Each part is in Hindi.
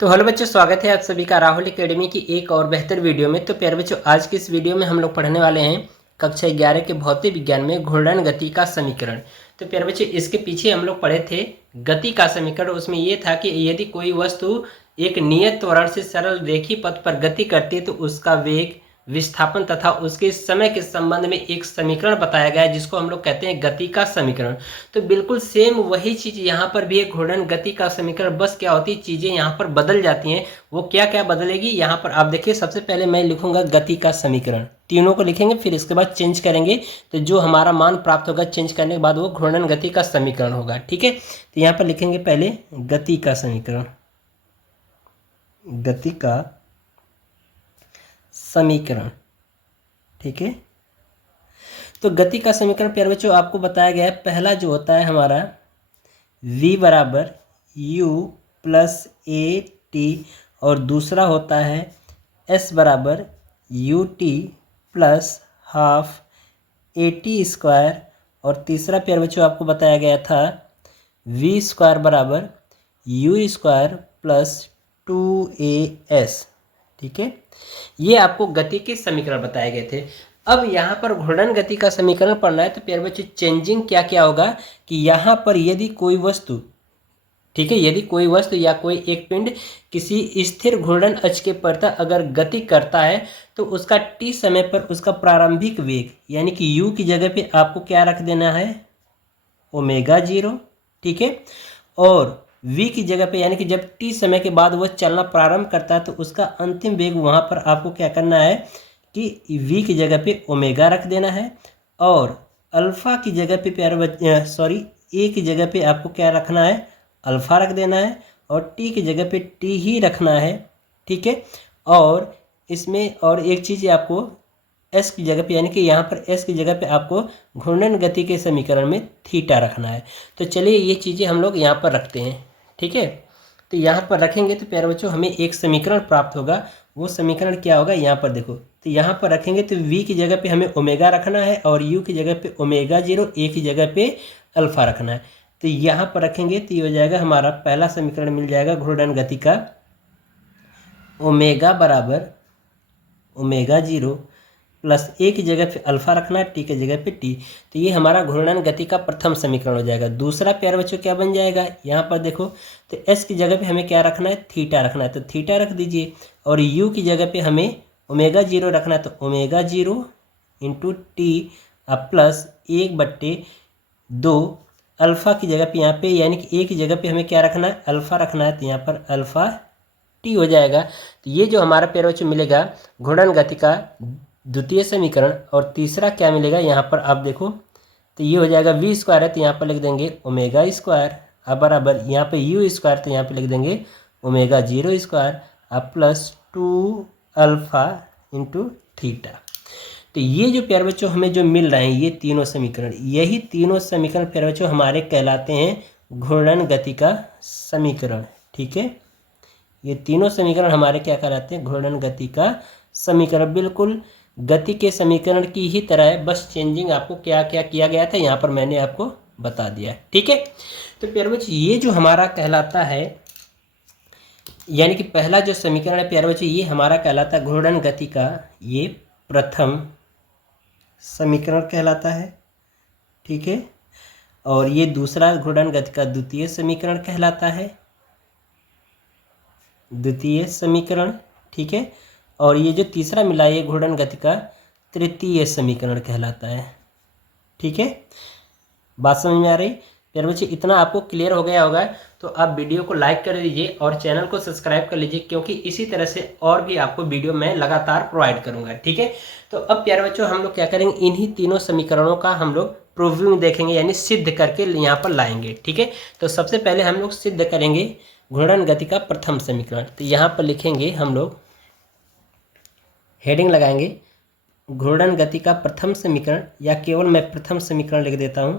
तो हेलो बच्चों, स्वागत है आप सभी का राहुल एकेडमी की एक और बेहतर वीडियो में। तो प्यारे बच्चों, आज की इस वीडियो में हम लोग पढ़ने वाले हैं कक्षा 11 के भौतिक विज्ञान में घूर्णन गति का समीकरण। तो प्यारे बच्चों, इसके पीछे हम लोग पढ़े थे गति का समीकरण। उसमें ये था कि यदि कोई वस्तु एक नियत त्वरण से सरल रेखीय पथ पर गति करती है तो उसका वेग, विस्थापन तथा उसके समय के संबंध में एक समीकरण बताया गया है जिसको हम लोग कहते हैं गति का समीकरण। तो बिल्कुल सेम वही चीज यहाँ पर भी है, घूर्णन गति का समीकरण। बस क्या होती है, चीजें यहाँ पर बदल जाती हैं। वो क्या क्या बदलेगी यहाँ पर आप देखिए। सबसे पहले मैं लिखूंगा गति का समीकरण, तीनों को लिखेंगे, फिर इसके बाद चेंज करेंगे। तो जो हमारा मान प्राप्त होगा चेंज करने के बाद वो घूर्णन गति का समीकरण होगा। ठीक है, तो यहाँ पर लिखेंगे पहले गति का समीकरण, गति का समीकरण। ठीक है, तो गति का समीकरण प्यारे बच्चों आपको बताया गया है। पहला जो होता है हमारा v बराबर u प्लस ए टी, और दूसरा होता है s बराबर U T plus half A T square, और तीसरा प्यारे बच्चों आपको बताया गया था v स्क्वायर बराबर यू स्क्वायर प्लस 2as। ठीक है, ये आपको गति के समीकरण बताए गए थे। अब यहाँ पर घूर्णन गति का समीकरण पढ़ना है। तो प्यारे बच्चे, चेंजिंग क्या क्या होगा कि यहाँ पर यदि कोई वस्तु, ठीक है, यदि कोई वस्तु या कोई एक पिंड किसी स्थिर घूर्णन अक्ष के प्रति अगर गति करता है तो उसका t समय पर उसका प्रारंभिक वेग यानी कि u की जगह पे आपको क्या रख देना है, ओमेगा 0। ठीक है, और v की जगह पे यानी कि जब t समय के बाद वह चलना प्रारंभ करता है तो उसका अंतिम वेग वहाँ पर आपको क्या करना है कि v की जगह पे ओमेगा रख देना है, और अल्फा की जगह पे a की जगह पे आपको क्या रखना है, अल्फा रख देना है, और t की जगह पे t ही रखना है। ठीक है, और इसमें और एक चीज़ आपको s की जगह पे यानी कि यहाँ पर s की जगह पे आपको घूर्णन गति के समीकरण में थीटा रखना है। तो चलिए ये चीज़ें हम लोग यहाँ पर रखते हैं। ठीक है, तो यहाँ पर रखेंगे तो प्यारे बच्चों हमें एक समीकरण प्राप्त होगा। वो समीकरण क्या होगा, यहाँ पर देखो, तो यहाँ पर रखेंगे तो v की जगह पे हमें ओमेगा रखना है, और u की जगह पे ओमेगा 0, a की जगह पे अल्फा रखना है। तो यहाँ पर रखेंगे तो ये हो जाएगा हमारा पहला समीकरण मिल जाएगा घूर्णन गति का, ओमेगा बराबर ओमेगा 0 प्लस a की जगह पे अल्फा रखना है, t की जगह पे t। तो ये हमारा घूर्णन गति का प्रथम समीकरण हो जाएगा। दूसरा प्यारे बच्चों क्या बन जाएगा, यहाँ पर देखो, तो s की जगह पे हमें क्या रखना है, थीटा रखना है, तो थीटा रख दीजिए, और u की जगह पे हमें ओमेगा 0 रखना है, तो ओमेगा 0 इंटू टी अब प्लस 1/2। अल्फा की जगह पे यहाँ पे यानी कि a की जगह पे हमें क्या रखना है, अल्फा रखना है, तो यहाँ पर अल्फा टी हो जाएगा। तो ये जो हमारा प्यारे बच्चों मिलेगा घूर्णन गति का द्वितीय समीकरण। और तीसरा क्या मिलेगा, यहाँ पर आप देखो, तो ये हो जाएगा v स्क्वायर है, तो यहाँ पर लिख देंगे ओमेगा स्क्वायर, अब बराबर यहाँ पे u स्क्वायर, तो यहाँ पे लिख देंगे ओमेगा 0 स्क्वायर, अब प्लस 2 अल्फा इंटू थीटा। तो ये जो प्यारे बच्चों हमें जो मिल रहे हैं ये तीनों समीकरण, यही तीनों समीकरण प्यारे बच्चों हमारे कहलाते हैं घूर्णन गति का समीकरण। ठीक है, ये तीनों समीकरण हमारे क्या कहलाते हैं, घूर्णन गति का समीकरण। बिल्कुल गति के समीकरण की ही तरह है, बस चेंजिंग आपको क्या क्या किया गया था यहाँ पर मैंने आपको बता दिया है। ठीक है, तो प्यारे बच्चों ये जो हमारा कहलाता है, यानी कि पहला जो समीकरण है प्यारे बच्चों ये हमारा कहलाता है घूर्णन गति का ये प्रथम समीकरण कहलाता है। ठीक है, और ये दूसरा घूर्णन गति का द्वितीय समीकरण कहलाता है, द्वितीय समीकरण। ठीक है, और ये जो तीसरा मिला ये घूर्णन गति का तृतीय समीकरण कहलाता है। ठीक है, बात समझ में आ रही प्यारे बच्चे, इतना आपको क्लियर हो गया होगा। तो आप वीडियो को लाइक कर दीजिए और चैनल को सब्सक्राइब कर लीजिए, क्योंकि इसी तरह से और भी आपको वीडियो मैं लगातार प्रोवाइड करूंगा। ठीक है, तो अब प्यारे बच्चों हम लोग क्या करेंगे, इन्हीं तीनों समीकरणों का हम लोग प्रूविंग देखेंगे, यानी सिद्ध करके यहाँ पर लाएंगे। ठीक है, तो सबसे पहले हम लोग सिद्ध करेंगे घूर्णन गति का प्रथम समीकरण। तो यहाँ पर लिखेंगे हम लोग, हेडिंग लगाएंगे घूर्णन गति का प्रथम समीकरण, या केवल मैं प्रथम समीकरण लिख देता हूँ,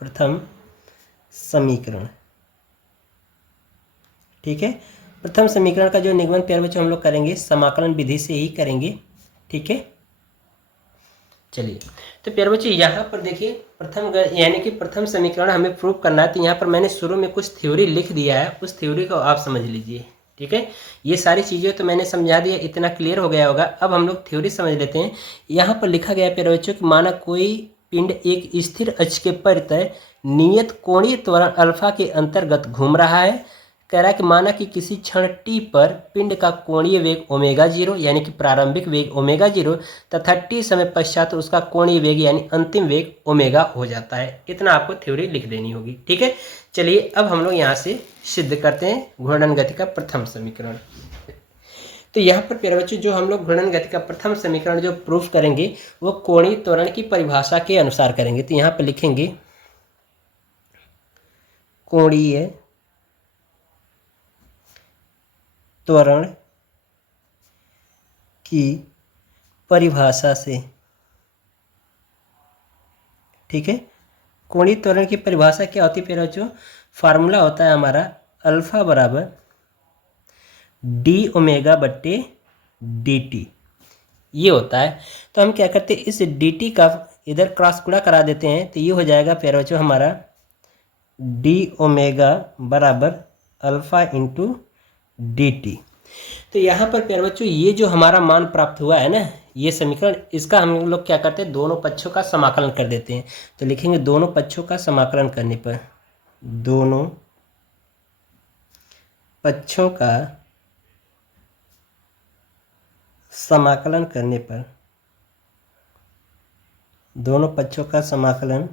प्रथम समीकरण। ठीक है, प्रथम समीकरण का जो निगमन प्यारे बच्चों हम लोग करेंगे समाकलन विधि से ही करेंगे। ठीक है, चलिए, तो प्यारे बच्चों यहाँ पर देखिए यानी कि प्रथम समीकरण हमें प्रूव करना है। तो यहाँ पर मैंने शुरू में कुछ थ्योरी लिख दिया है, उस थ्योरी को आप समझ लीजिए। ठीक है, ये सारी चीज़ें तो मैंने समझा दिया, इतना क्लियर हो गया होगा। अब हम लोग थ्योरी समझ लेते हैं। यहाँ पर लिखा गया है प्यारे बच्चों कि माना कोई पिंड एक स्थिर अक्ष के परितः नियत कोणीय त्वरण अल्फा के अंतर्गत घूम रहा है। कह रहा है कि माना कि किसी क्षण टी पर पिंड का कोणीय वेग ओमेगा जीरो यानी कि प्रारंभिक वेग ओमेगा जीरो तथा टी समय पश्चात उसका कोणीय वेग यानी अंतिम वेग ओमेगा हो जाता है। इतना आपको थ्योरी लिख देनी होगी। ठीक है, चलिए अब हम लोग यहाँ से सिद्ध करते हैं घूर्णन गति का प्रथम समीकरण। तो यहाँ पर प्यारे बच्चों जो हम लोग घूर्णन गति का प्रथम समीकरण जो प्रूफ करेंगे वो कोणीय त्वरण की परिभाषा के अनुसार करेंगे। तो यहाँ पर लिखेंगे कोणीय त्वरण की परिभाषा से। ठीक है, कोणीय त्वरण की परिभाषा क्या होती है प्यारे बच्चों? फार्मूला होता है हमारा अल्फा बराबर डी ओमेगा बट्टे डी टी, ये होता है। तो हम क्या करते हैं, इस डी टी का इधर क्रॉस गुणा करा देते हैं। तो ये हो जाएगा प्यारे बच्चों हमारा डी ओमेगा बराबर अल्फा इंटू डी टी। तो यहाँ पर प्यारे बच्चों ये जो हमारा मान प्राप्त हुआ है ना, ये समीकरण, इसका हम लोग क्या करते हैं, दोनों पक्षों का समाकलन कर देते हैं। तो लिखेंगे दोनों पक्षों का समाकलन करने पर, दोनों पक्षों का समाकलन करने पर, दोनों पक्षों का समाकलन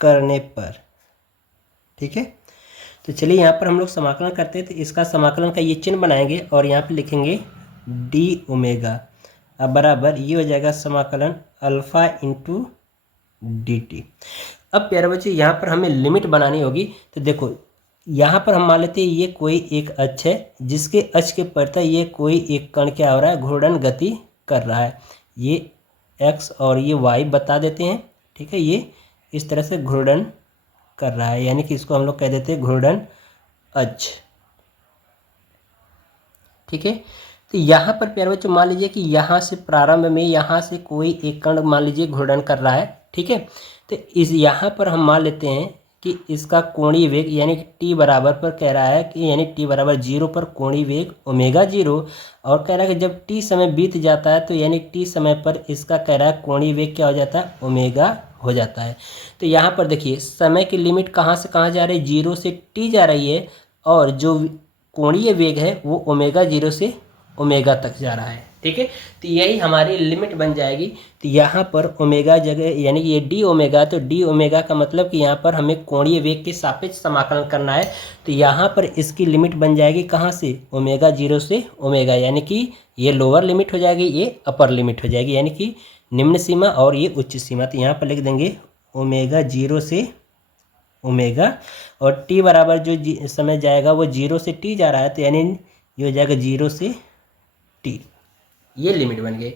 करने पर। ठीक है, तो चलिए यहाँ पर हम लोग समाकलन करते हैं। तो इसका समाकलन का ये चिन्ह बनाएंगे और यहाँ पे लिखेंगे डी ओमेगा। अब बराबर ये हो जाएगा समाकलन अल्फा इंटू डी टी। अब प्यारे बच्चे यहाँ पर हमें लिमिट बनानी होगी। तो देखो यहाँ पर हम मान लेते हैं ये कोई एक अक्ष है जिसके अक्ष के परितः ये कोई एक कण क्या हो रहा है, घूर्णन गति कर रहा है। ये एक्स और ये वाई बता देते हैं। ठीक है, ये इस तरह से घूर्णन कर रहा है, यानी कि इसको हम लोग कह देते हैं घूर्णन अक्ष। ठीक है, तो यहाँ पर प्यारे बच्चों मान लीजिए कि यहाँ से प्रारंभ में यहाँ से कोई एक कण मान लीजिए घूर्णन कर रहा है। ठीक है, तो इस यहाँ पर हम मान लेते हैं कि इसका कोणीय वेग यानी कि टी बराबर पर कह रहा है कि यानी टी बराबर जीरो पर कोणीय वेग ओमेगा जीरो, और कह रहा है कि जब टी समय बीत जाता है तो यानी टी समय पर इसका कह रहा है कोणीय वेग क्या हो जाता है, ओमेगा हो जाता है। तो यहाँ पर देखिए समय की लिमिट कहाँ से कहाँ जा रही है, जीरो से टी जा रही है, और जो कोणीय वेग है वो ओमेगा जीरो से ओमेगा तक जा रहा है। ठीक है, तो यही हमारी लिमिट बन जाएगी। तो यहाँ पर ओमेगा जगह यानी कि ये डी ओमेगा, तो डी ओमेगा का मतलब कि यहाँ पर हमें कोणीय वेग के सापेक्ष समाकलन करना है। तो यहाँ पर इसकी लिमिट बन जाएगी कहाँ से, ओमेगा जीरो से ओमेगा, यानी कि ये लोअर लिमिट हो जाएगी, ये अपर लिमिट हो जाएगी, यानी कि निम्न सीमा और ये उच्च सीमा। तो यहाँ पर लिख देंगे ओमेगा जीरो से ओमेगा, और टी बराबर जो समय जाएगा वो जीरो से टी जा रहा है, तो यानी ये हो जाएगा जीरो से टी, ये लिमिट बन गई।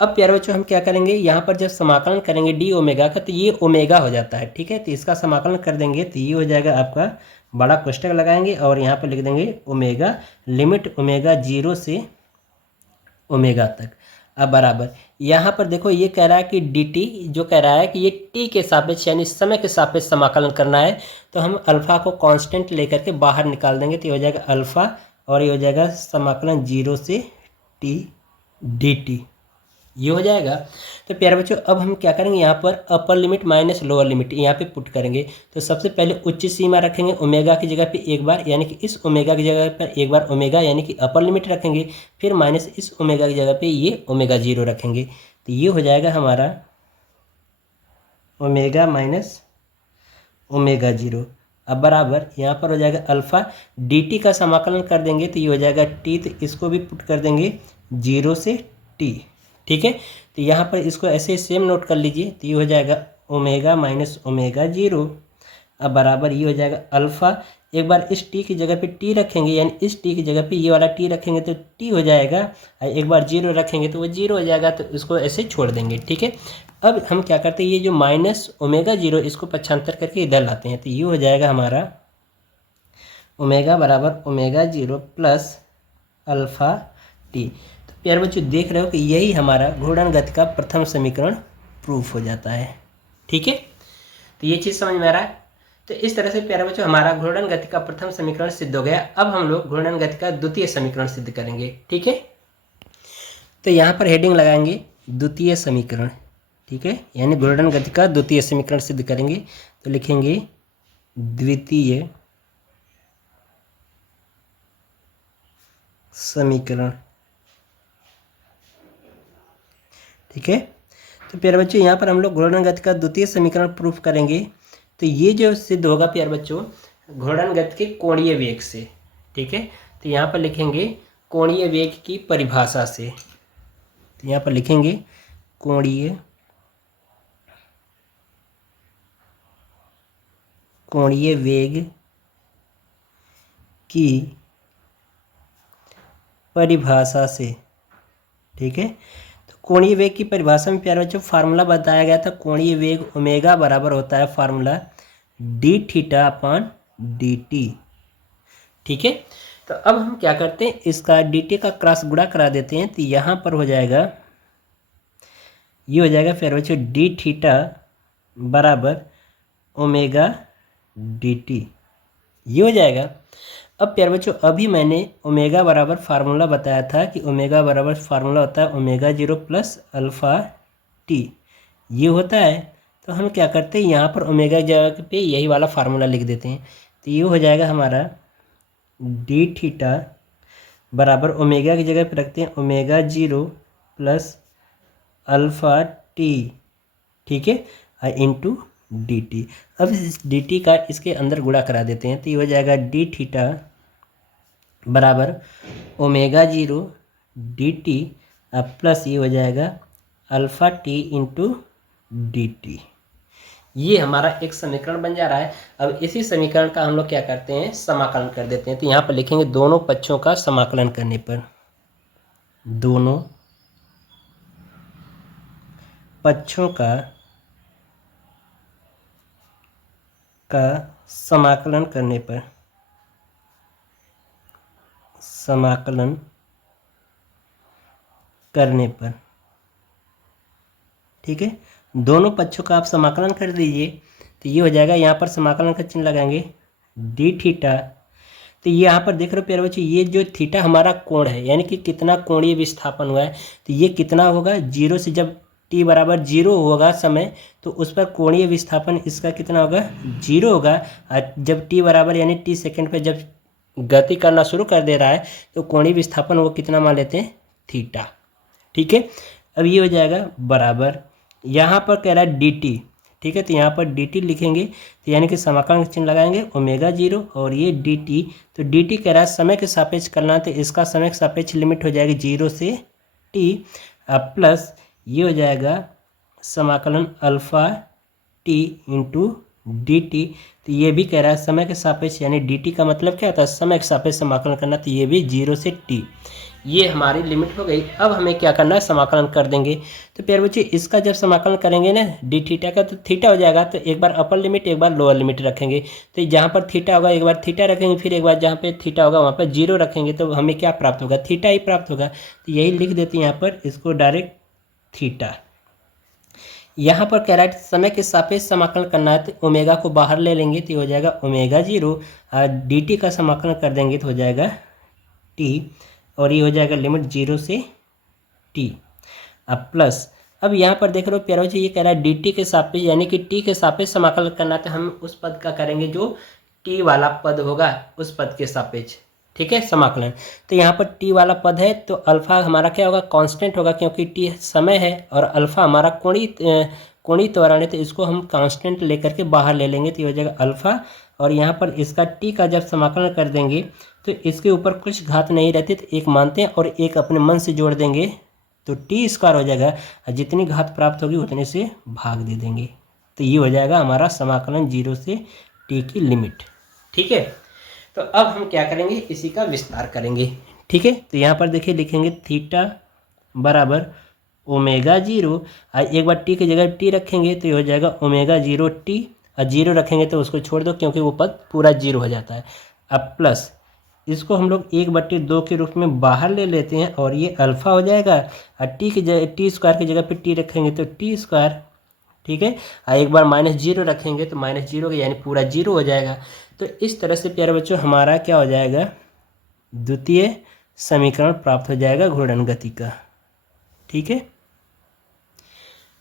अब प्यारे बच्चों हम क्या करेंगे, यहाँ पर जब समाकलन करेंगे डी ओमेगा का तो ये ओमेगा हो जाता है। ठीक है, तो इसका समाकलन कर देंगे तो ये हो जाएगा आपका, बड़ा कोष्टक लगाएंगे और यहाँ पर लिख देंगे ओमेगा, लिमिट ओमेगा जीरो से ओमेगा तक। अब बराबर यहाँ पर देखो ये कह रहा है कि डी टी, जो कह रहा है कि ये टी के सापेक्ष यानी समय के सापेक्ष समाकलन करना है। तो हम अल्फा को कांस्टेंट लेकर के बाहर निकाल देंगे, तो ये हो जाएगा अल्फा, और ये हो जाएगा समाकलन जीरो से टी डी टी, ये हो जाएगा। तो प्यारे बच्चों अब हम क्या करेंगे, यहाँ पर upper limit minus lower limit यहाँ पे पुट करेंगे। तो सबसे पहले उच्च सीमा रखेंगे ओमेगा की जगह पे एक बार, यानी कि इस ओमेगा की जगह पर एक बार ओमेगा यानी कि अपर लिमिट रखेंगे, फिर माइनस इस ओमेगा की जगह पे ये ओमेगा जीरो रखेंगे। तो ये हो जाएगा हमारा ओमेगा माइनस ओमेगा जीरो। अब बराबर यहाँ पर हो जाएगा अल्फ़ा, डी टी का समाकलन कर देंगे तो ये हो जाएगा टी, तो इसको भी पुट कर देंगे जीरो से टी। ठीक है, तो यहाँ पर इसको ऐसे सेम नोट कर लीजिए, तो ये हो जाएगा ओमेगा माइनस ओमेगा जीरो। अब बराबर ये हो जाएगा अल्फ़ा, एक बार इस टी की जगह पे टी रखेंगे, यानी इस टी की जगह पे ये वाला टी रखेंगे तो टी हो जाएगा, एक बार जीरो रखेंगे तो वो जीरो हो जाएगा, तो इसको ऐसे छोड़ देंगे। ठीक है, अब हम क्या करते हैं, ये जो माइनस ओमेगा जीरो इसको पक्षांतर करके इधर लाते हैं, तो ये हो जाएगा हमारा ओमेगा बराबर omega zero plus alpha T. तो प्यारे बच्चों देख रहे हो कि यही हमारा घूर्णन गति का प्रथम समीकरण प्रूफ हो जाता है। ठीक है, तो ये चीज़ समझ में आ रहा है। तो इस तरह से प्यारे बच्चों हमारा घूर्णन गति का प्रथम समीकरण सिद्ध हो गया। अब हम लोग घूर्णन गति का द्वितीय समीकरण सिद्ध करेंगे। ठीक है, तो यहाँ पर हेडिंग लगाएंगे द्वितीय समीकरण। ठीक है, यानी घूर्णन गति का द्वितीय समीकरण सिद्ध करेंगे। तो लिखेंगे द्वितीय समीकरण। ठीक है, तो प्यारे बच्चों यहाँ पर हम लोग घूर्णन गति का द्वितीय समीकरण प्रूफ करेंगे। तो ये जो सिद्ध होगा प्यारे बच्चों घूर्णन गति के कोणीय वेग से। ठीक है, तो यहाँ पर लिखेंगे कोणीय वेग की परिभाषा से। तो यहाँ पर लिखेंगे कोणीय वेग की परिभाषा से। ठीक है, तो कोणीय वेग की परिभाषा में प्यारे बच्चों फार्मूला बताया गया था। कोणीय वेग ओमेगा बराबर होता है formula D theta upon D T. ठीक है, तो अब हम क्या करते हैं, इसका डी टी का क्रॉस गुणा करा देते हैं। तो यहाँ पर हो जाएगा, ये हो जाएगा प्यारे बच्चों डी थीटा बराबर ओमेगा डी टी, ये हो जाएगा। अब प्यारे बच्चों अभी मैंने ओमेगा बराबर फार्मूला बताया था कि ओमेगा बराबर फार्मूला होता है ओमेगा 0 प्लस अल्फ़ा टी, ये होता है। तो हम क्या करते हैं, यहाँ पर ओमेगा की जगह पे यही वाला फार्मूला लिख देते हैं। तो ये हो जाएगा हमारा डी थीटा बराबर ओमेगा की जगह पे रखते हैं ओमेगा 0 प्लस अल्फ़ा टी। ठीक है, इंटू डी टी। अब इस डी टी का इसके अंदर गुणा करा देते हैं। तो ये हो जाएगा डी थीटा बराबर ओमेगा 0 डी टी प्लस ये हो जाएगा alpha T into D T. ये हमारा एक समीकरण बन जा रहा है। अब इसी समीकरण का हम लोग क्या करते हैं, समाकलन कर देते हैं। तो यहाँ पर लिखेंगे दोनों पक्षों का समाकलन करने पर, दोनों पक्षों का समाकलन करने पर, समाकलन करने पर। ठीक है, दोनों पक्षों का आप समाकलन कर दीजिए। तो ये हो जाएगा, यहाँ पर समाकलन का चिन्ह लगाएंगे डी थीटा। तो ये यहाँ पर देख रहे हो प्यारे बच्चों, ये जो थीटा हमारा कोण है, यानी कि कितना कोणीय विस्थापन हुआ है। तो ये कितना होगा, 0 से जब t बराबर 0 होगा समय, तो उस पर कोणीय विस्थापन इसका कितना होगा, 0 होगा। और जब t बराबर यानी t सेकेंड पर जब गति करना शुरू कर दे रहा है तो कोणीय विस्थापन वो कितना मान लेते हैं, थीटा। ठीक है, अब ये हो जाएगा बराबर, यहाँ पर कह रहा है डी टी। ठीक है, तो यहाँ पर डी टी लिखेंगे। तो यानी कि समाकलन चिन्ह लगाएंगे ओमेगा 0 और ये डी टी। तो डी टी कह रहा है समय के सापेक्ष करना, तो इसका समय के सापेक्ष लिमिट हो जाएगी 0 से टी प्लस ये हो जाएगा समाकलन alpha T into D T. तो ये भी कह रहा है समय के सापेक्ष, यानी डी टी का मतलब क्या होता है, समय के सापेक्ष समाकलन करना। तो ये भी 0 से टी, ये हमारी लिमिट हो गई। अब हमें क्या करना है, समाकलन कर देंगे। तो प्यारे बच्चे इसका जब समाकलन करेंगे ना डी थीटा का, तो थीटा हो जाएगा। तो एक बार अपर लिमिट एक बार लोअर लिमिट रखेंगे। तो जहाँ पर थीटा होगा एक बार थीटा रखेंगे, फिर एक बार जहाँ पे थीटा होगा वहाँ पर 0 रखेंगे। तो हमें क्या प्राप्त होगा, थीटा ही प्राप्त होगा। तो यही लिख देते हैं यहाँ पर, इसको डायरेक्ट थीटा। यहाँ पर कह रहा है समय के सापेक्ष समाकलन करना है, तो ओमेगा को बाहर ले लेंगे। तो हो जाएगा ओमेगा 0 और डी टी का समाकलन कर देंगे तो हो जाएगा टी, और ये हो जाएगा लिमिट 0 से टी। अब प्लस, अब यहाँ पर देख रहे हो प्यारे बच्चे, ये कह रहा है डी टी के सापेक्ष, यानी कि टी के सापेक्ष समाकलन करना है। तो हम उस पद का करेंगे जो टी वाला पद होगा, उस पद के सापेक्ष। ठीक है, समाकलन। तो यहाँ पर टी वाला पद है, तो अल्फ़ा हमारा क्या होगा, कांस्टेंट होगा, क्योंकि टी समय है और अल्फ़ा हमारा कोणीय त्वरण है। तो इसको हम कांस्टेंट लेकर के बाहर ले लेंगे। तो ये हो जाएगा अल्फ़ा, और यहाँ पर इसका टी का जब समाकलन कर देंगे तो इसके ऊपर कुछ घात नहीं रहती, तो एक मानते हैं और एक अपने मन से जोड़ देंगे, तो टी स्क्वायर हो जाएगा। और जितनी घात प्राप्त होगी उतने से भाग दे देंगे। तो ये हो जाएगा हमारा समाकलन 0 से टी की लिमिट। ठीक है, तो अब हम क्या करेंगे, इसी का विस्तार करेंगे। ठीक है, तो यहाँ पर देखिए लिखेंगे थीटा बराबर ओमेगा 0, और एक बार टी की जगह टी रखेंगे तो ये हो जाएगा ओमेगा 0 टी, और 0 रखेंगे तो उसको छोड़ दो क्योंकि वो पद पूरा 0 हो जाता है। अब प्लस इसको हम लोग 1/2 के रूप में बाहर ले लेते हैं, और ये अल्फ़ा हो जाएगा। और टी की जगह टी स्क्वायर की जगह पे टी रखेंगे तो टी स्क्वायर ठीक है। और एक बार -0 रखेंगे तो -0 यानी पूरा 0 हो जाएगा। तो इस तरह से प्यारे बच्चों हमारा क्या हो जाएगा, द्वितीय समीकरण प्राप्त हो जाएगा घूर्णन गति का। ठीक है,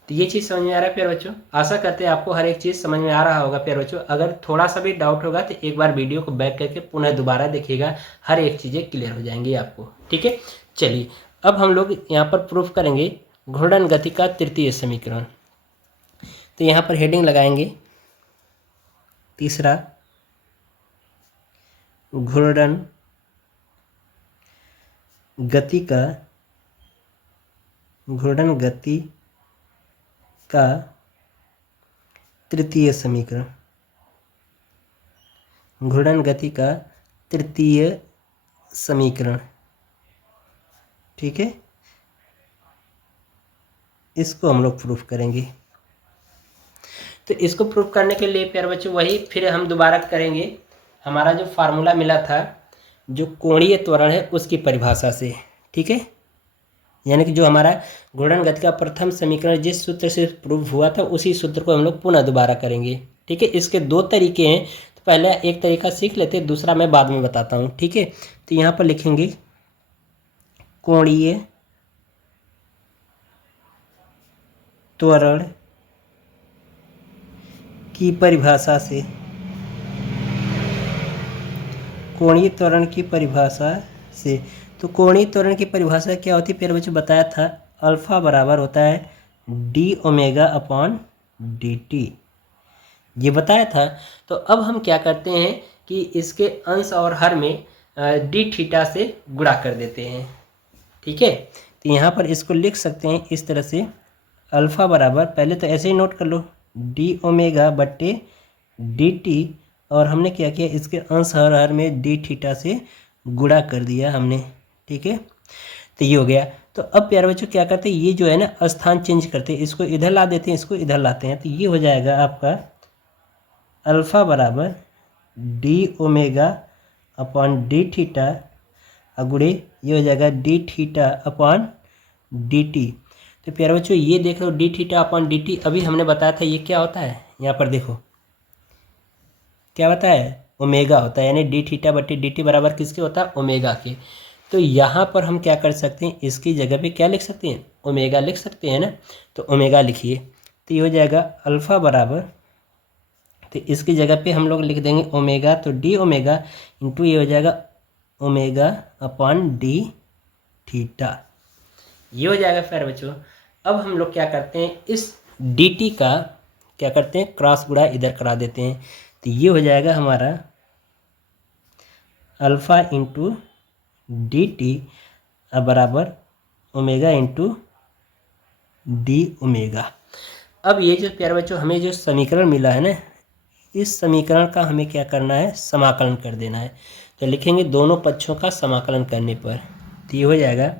तो ये चीज़ समझ में आ रहा है प्यारे बच्चों। आशा करते हैं आपको हर एक चीज़ समझ में आ रहा होगा प्यारे बच्चों। अगर थोड़ा सा भी डाउट होगा तो एक बार वीडियो को बैक करके पुनः दोबारा देखिएगा, हर एक चीज़ें क्लियर हो जाएंगी आपको। ठीक है, चलिए अब हम लोग यहाँ पर प्रूफ करेंगे घूर्णन गति का तृतीय समीकरण। तो यहाँ पर हेडिंग लगाएंगे तीसरा, घूर्णन गति का तृतीय समीकरण, घूर्णन गति का तृतीय समीकरण। ठीक है, इसको हम लोग प्रूफ करेंगे। तो इसको प्रूफ करने के लिए प्यारे बच्चों वही फिर हम दोबारा करेंगे, हमारा जो फार्मूला मिला था जो कोणीय त्वरण है उसकी परिभाषा से। ठीक है, यानी कि जो हमारा घूर्णन गति का प्रथम समीकरण जिस सूत्र से प्रूफ हुआ था उसी सूत्र को हम लोग पुनः दोबारा करेंगे। ठीक है, इसके दो तरीके हैं, तो पहले एक तरीका सीख लेते हैं, दूसरा मैं बाद में बताता हूँ। ठीक है, तो यहाँ पर लिखेंगे कोणीय त्वरण की परिभाषा से, कोणीय त्वरण की परिभाषा से। तो कोणीय त्वरण की परिभाषा क्या होती है प्यारे बच्चों, बताया था अल्फा बराबर होता है d⍵/dt, ये बताया था। तो अब हम क्या करते हैं कि इसके अंश और हर में d θ से गुणा कर देते हैं। ठीक है, तो यहाँ पर इसको लिख सकते हैं इस तरह से, अल्फा बराबर, पहले तो ऐसे ही नोट कर लो, d⍵/dt, और हमने क्या किया, इसके अंश और हर में d θ से गुणा कर दिया हमने। ठीक है, तो ये हो गया। तो अब प्यारे बच्चों क्या करते हैं, ये जो है ना स्थान चेंज करते हैं, इसको इधर ला देते हैं, इसको इधर लाते हैं, तो ये हो जाएगा आपका अल्फा बराबर d⍵/dθ गुणे ये हो जाएगा dθ/dt। तो प्यारे बच्चों ये देख लो dθ/dt, अभी हमने बताया था ये क्या होता है, यहाँ पर देखो क्या बताया है, ओमेगा होता है, यानी dθ/dt बराबर किसके होता है, ओमेगा के। तो यहाँ पर हम क्या कर सकते हैं, इसकी जगह पे क्या लिख सकते हैं, ओमेगा लिख सकते हैं ना, तो ओमेगा लिखिए। तो ये हो जाएगा अल्फा बराबर, तो इसकी जगह पे हम लोग लिख देंगे ओमेगा, तो d ओमेगा इंटू ये हो जाएगा ω/d θ, ये हो जाएगा प्यारे बच्चों। अब हम लोग क्या करते हैं, इस dt का क्या करते हैं, क्रॉस गुणा इधर करा देते हैं, तो ये हो जाएगा हमारा अल्फा इंटू dt बराबर ओमेगा इंटू d ओमेगा। अब ये जो प्यारे बच्चों हमें जो समीकरण मिला है ना, इस समीकरण का हमें क्या करना है, समाकलन कर देना है। तो लिखेंगे दोनों पक्षों का समाकलन करने पर, तो ये हो जाएगा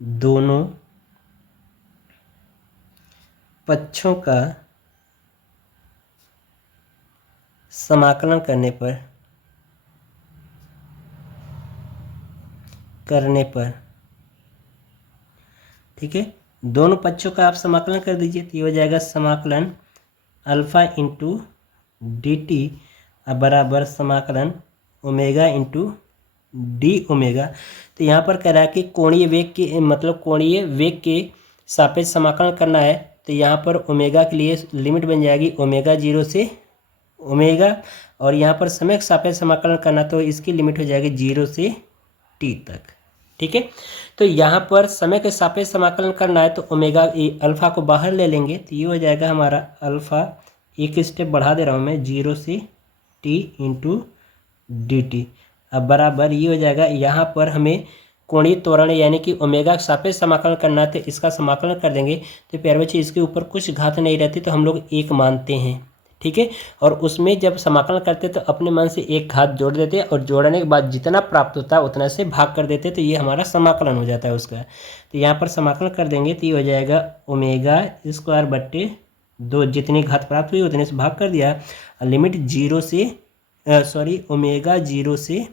दोनों पक्षों का समाकलन करने पर ठीक है, दोनों पक्षों का आप समाकलन कर दीजिए, तो ये हो जाएगा समाकलन अल्फा इंटू dt बराबर समाकलन ओमेगा इंटू d ओमेगा। तो यहाँ पर कह रहा है कि कोणीय वेग के मतलब कोणीय वेग के सापेक्ष समाकलन करना है, तो यहाँ पर ओमेगा के लिए लिमिट बन जाएगी ओमेगा 0 से ओमेगा, और यहाँ पर समय के सापेक्ष समाकलन करना तो इसकी लिमिट हो जाएगी 0 से t तक। ठीक है, तो यहाँ पर समय के सापेक्ष समाकलन करना है तो ओमेगा अल्फ़ा को बाहर ले लेंगे, तो ये हो जाएगा हमारा अल्फ़ा, एक स्टेप बढ़ा दे रहा हूँ मैं, 0 से t इंटू dt अब बराबर ये हो जाएगा। यहाँ पर हमें कोणीय त्वरण यानी कि ओमेगा के सापेक्ष समाकलन करना है, तो इसका समाकलन कर देंगे। तो प्यारे बच्चे इसके ऊपर कुछ घात नहीं रहती तो हम लोग एक मानते हैं। ठीक है, और उसमें जब समाकलन करते तो अपने मन से एक घात जोड़ देते और जोड़ने के बाद जितना प्राप्त होता है उतना से भाग कर देते, तो ये हमारा समाकलन हो जाता है उसका। तो यहाँ पर समाकलन कर देंगे तो ये हो जाएगा ओमेगा स्क्वायर बट्टे 2, जितनी घात प्राप्त हुई उतने से भाग कर दिया, लिमिट 0 से ओमेगा 0 से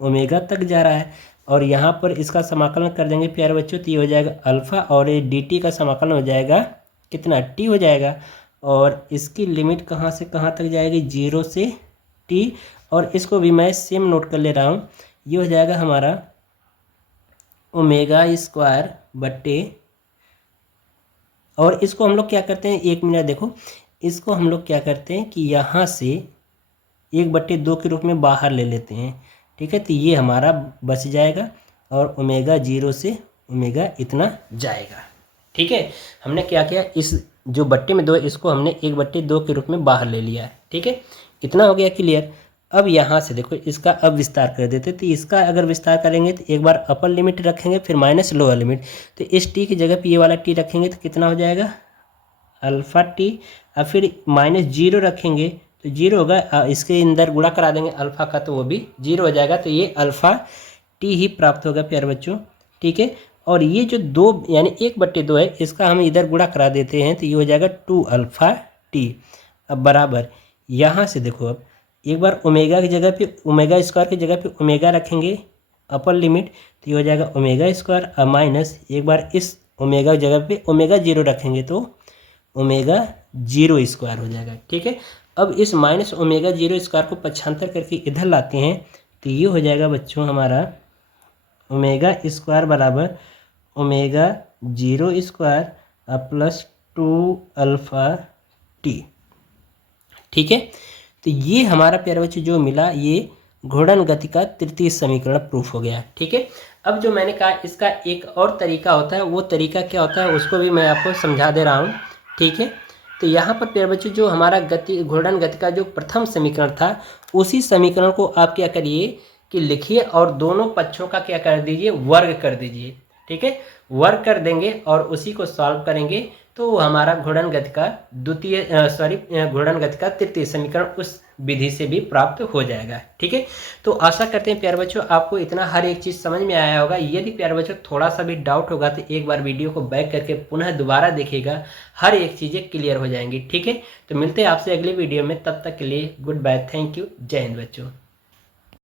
ओमेगा तक जा रहा है, और यहाँ पर इसका समाकलन कर देंगे प्यारे बच्चों, तो ये हो जाएगा अल्फ़ा, और ये dt का समाकलन हो जाएगा कितना टी हो जाएगा, और इसकी लिमिट कहाँ से कहाँ तक जाएगी, 0 से टी। और इसको भी मैं सेम नोट कर ले रहा हूँ, ये हो जाएगा हमारा ओमेगा स्क्वायर बट्टे, और इसको हम लोग क्या करते हैं, 1 मिनट देखो, इसको हम लोग क्या करते हैं कि यहाँ से 1/2 के रूप में बाहर ले लेते हैं, ठीक है। तो ये हमारा बच जाएगा, और ओमेगा 0 से ओमेगा इतना जाएगा, ठीक है। हमने क्या किया, इस जो बट्टे में 2 इसको हमने 1/2 के रूप में बाहर ले लिया है, ठीक है। इतना हो गया क्लियर। अब यहाँ से देखो इसका अब विस्तार कर देते, तो इसका अगर विस्तार करेंगे तो एक बार अपर लिमिट रखेंगे, फिर माइनस लोअर लिमिट, तो इस टी की जगह पे ये वाला टी रखेंगे तो कितना हो जाएगा, अल्फ़ा टी। और फिर -0 रखेंगे तो 0 होगा, इसके अंदर गुणा करा देंगे अल्फ़ा का तो वो भी 0 हो जाएगा, तो ये अल्फ़ा टी ही प्राप्त होगा प्यारे बच्चों, ठीक है। और ये जो 2 यानी 1/2 है, इसका हम इधर गुणा करा देते हैं तो ये हो जाएगा 2 अल्फ़ा टी। अब बराबर यहाँ से देखो, अब एक बार ओमेगा की जगह पे, ओमेगा स्क्वायर की जगह पे ओमेगा रखेंगे अपर लिमिट, तो ये हो जाएगा ओमेगा स्क्वायर, और माइनस एक बार इस ओमेगा की जगह पे ओमेगा 0 रखेंगे तो ओमेगा 0 स्क्वायर हो जाएगा, ठीक है। अब इस माइनस ओमेगा 0 स्क्वायर को पक्षांतर करके इधर लाते हैं, तो ये हो जाएगा बच्चों हमारा ओमेगा स्क्वायर बराबर omega 0 square plus 2 alpha T, ठीक है। तो ये हमारा प्यारे बच्चों जो मिला, ये घूर्णन गति का तृतीय समीकरण प्रूफ हो गया, ठीक है। अब जो मैंने कहा इसका एक और तरीका होता है, वो तरीका क्या होता है उसको भी मैं आपको समझा दे रहा हूँ, ठीक है। तो यहाँ पर प्यारे बच्चों जो हमारा गति घूर्णन गति का जो प्रथम समीकरण था, उसी समीकरण को आप क्या करिए कि लिखिए और दोनों पक्षों का क्या कर दीजिए, वर्ग कर दीजिए, ठीक है। वर्ग कर देंगे और उसी को सॉल्व करेंगे तो हमारा घूर्णन गति का घूर्णन गति का तृतीय समीकरण उस विधि से भी प्राप्त हो जाएगा, ठीक है। तो आशा करते हैं प्यारे बच्चों आपको इतना हर एक चीज़ समझ में आया होगा। यदि प्यारे बच्चों थोड़ा सा भी डाउट होगा तो एक बार वीडियो को बैक करके पुनः दोबारा देखिएगा, हर एक चीज़ें क्लियर हो जाएंगी, ठीक है। तो मिलते हैं आपसे अगली वीडियो में, तब तक के लिए गुड बाय, थैंक यू, जय हिंद बच्चों।